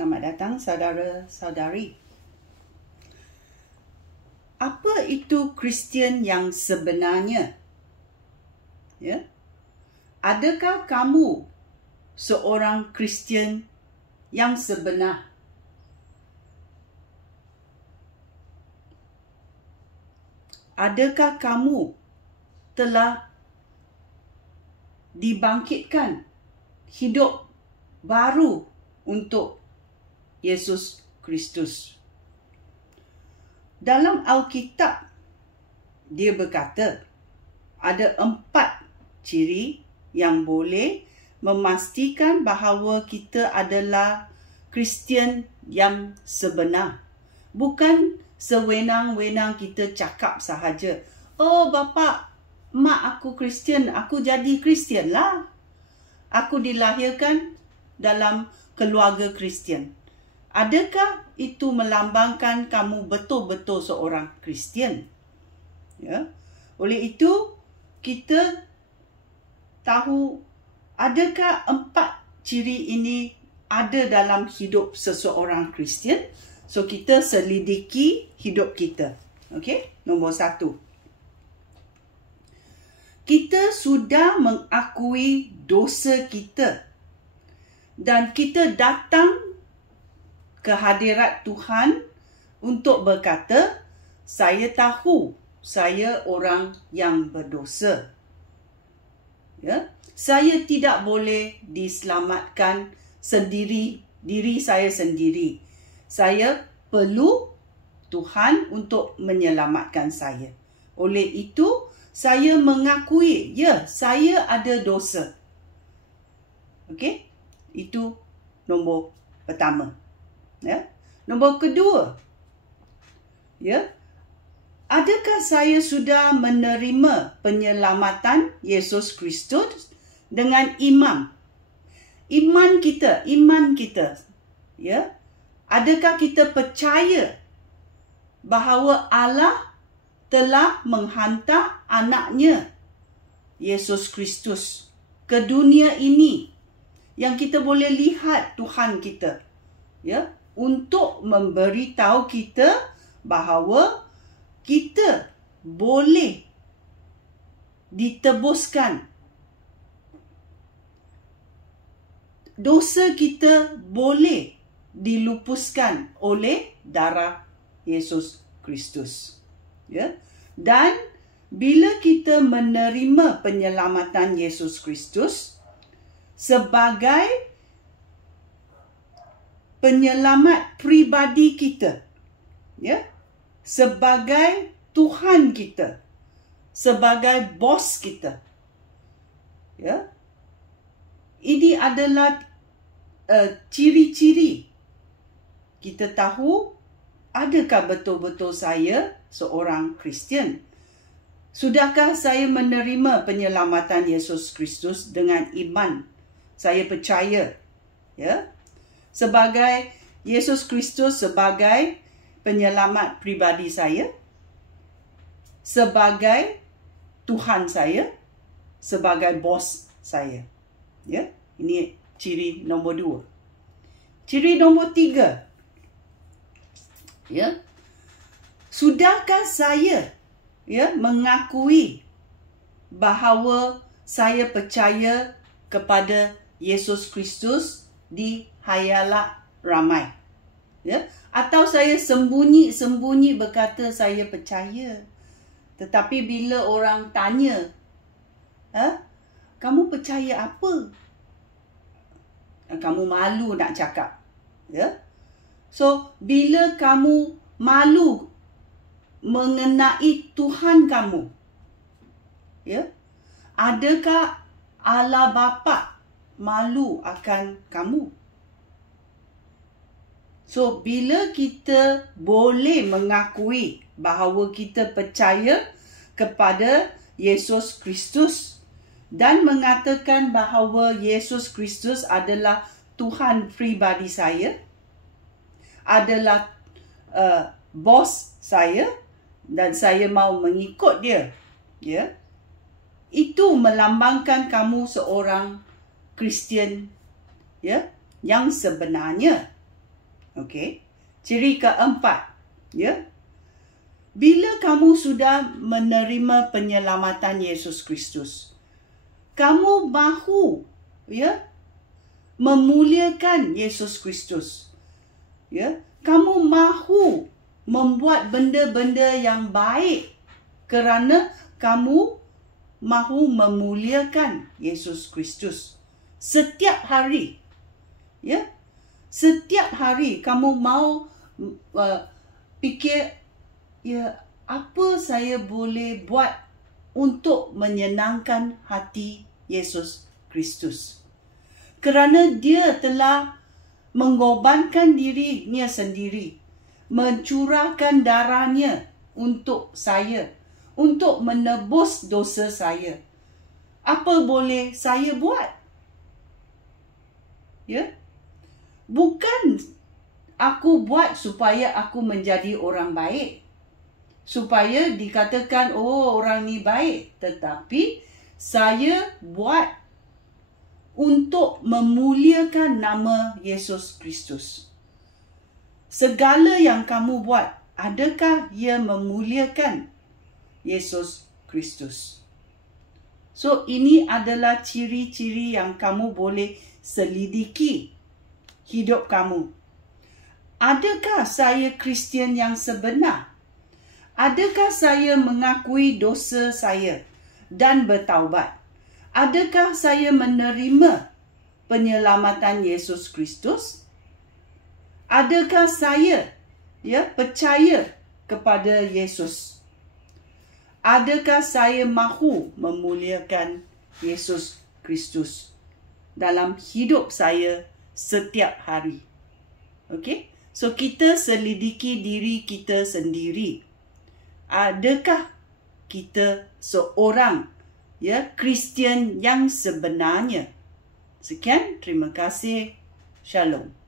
Selamat datang saudara-saudari. Apa itu Kristian yang sebenarnya? Ya. Adakah kamu seorang Kristian yang sebenar? Adakah kamu telah dibangkitkan hidup baru untuk Yesus Kristus? Dalam Alkitab, dia berkata, ada 4 ciri yang boleh memastikan bahawa kita adalah Kristian yang sebenar. Bukan sewenang-wenang kita cakap sahaja, oh bapa, mak aku Kristian, aku jadi Kristian lah. Aku dilahirkan dalam keluarga Kristian. Adakah itu melambangkan kamu betul-betul seorang Kristian? Ya. Oleh itu, kita tahu adakah 4 ciri ini ada dalam hidup seseorang Kristian? So, kita selidiki hidup kita. Okey? Nombor 1. Kita sudah mengakui dosa kita. Dan kita datang ke hadirat Tuhan untuk berkata, saya tahu saya orang yang berdosa. Ya, saya tidak boleh diselamatkan sendiri, diri saya sendiri. Saya perlu Tuhan untuk menyelamatkan saya. Oleh itu, saya mengakui, ya, saya ada dosa. Okey? Itu nombor pertama. Ya. Nombor kedua, ya, adakah saya sudah menerima penyelamatan Yesus Kristus dengan iman? Iman kita, ya. Adakah kita percaya bahawa Allah telah menghantar anaknya Yesus Kristus ke dunia ini yang kita boleh lihat Tuhan kita, ya, untuk memberitahu kita bahawa kita boleh ditebuskan. Dosa kita boleh dilupuskan oleh darah Yesus Kristus. Ya. Dan bila kita menerima penyelamatan Yesus Kristus sebagai penyelamat pribadi kita, ya, sebagai Tuhan kita, sebagai bos kita, ya, ini adalah ciri-ciri kita tahu adakah betul-betul saya seorang Kristian. Sudahkah saya menerima penyelamatan Yesus Kristus dengan iman? Saya percaya, ya, sebagai Yesus Kristus sebagai penyelamat pribadi saya, sebagai Tuhan saya, sebagai bos saya. Ya, ini ciri nombor 2. Ciri nombor 3. Ya. Sudahkah saya, ya, mengakui bahawa saya percaya kepada Yesus Kristus di khayalak ramai, ya, atau saya sembunyi-sembunyi berkata saya percaya, tetapi bila orang tanya, kamu percaya apa? Kamu malu nak cakap, ya. So, bila kamu malu mengenai Tuhan kamu, ya, adakah Allah Bapa malu akan kamu? So, bila kita boleh mengakui bahawa kita percaya kepada Yesus Kristus dan mengatakan bahawa Yesus Kristus adalah Tuhan pribadi saya, adalah bos saya dan saya mau mengikut dia, ya, itu melambangkan kamu seorang Kristian, ya, yang sebenarnya. Okey. Ciri keempat, ya. Bila kamu sudah menerima penyelamatan Yesus Kristus, kamu mahu, ya, memuliakan Yesus Kristus. Ya, kamu mahu membuat benda-benda yang baik kerana kamu mahu memuliakan Yesus Kristus setiap hari. Ya, setiap hari kamu mau fikir, ya, apa saya boleh buat untuk menyenangkan hati Yesus Kristus. Kerana dia telah mengorbankan dirinya sendiri, mencurahkan darahnya untuk saya, untuk menebus dosa saya. Apa boleh saya buat? Ya? Bukan aku buat supaya aku menjadi orang baik, supaya dikatakan, oh, orang ni baik. Tetapi saya buat untuk memuliakan nama Yesus Kristus. Segala yang kamu buat, adakah ia memuliakan Yesus Kristus? So, ini adalah ciri-ciri yang kamu boleh selidiki hidup kamu. Adakah saya Kristian yang sebenar? Adakah saya mengakui dosa saya dan bertaubat? Adakah saya menerima penyelamatan Yesus Kristus? Adakah saya, ya, percaya kepada Yesus? Adakah saya mahu memuliakan Yesus Kristus dalam hidup saya setiap hari? Okey? So, kita selidiki diri kita sendiri. Adakah kita seorang, ya, Kristian yang sebenarnya? Sekian, terima kasih. Shalom.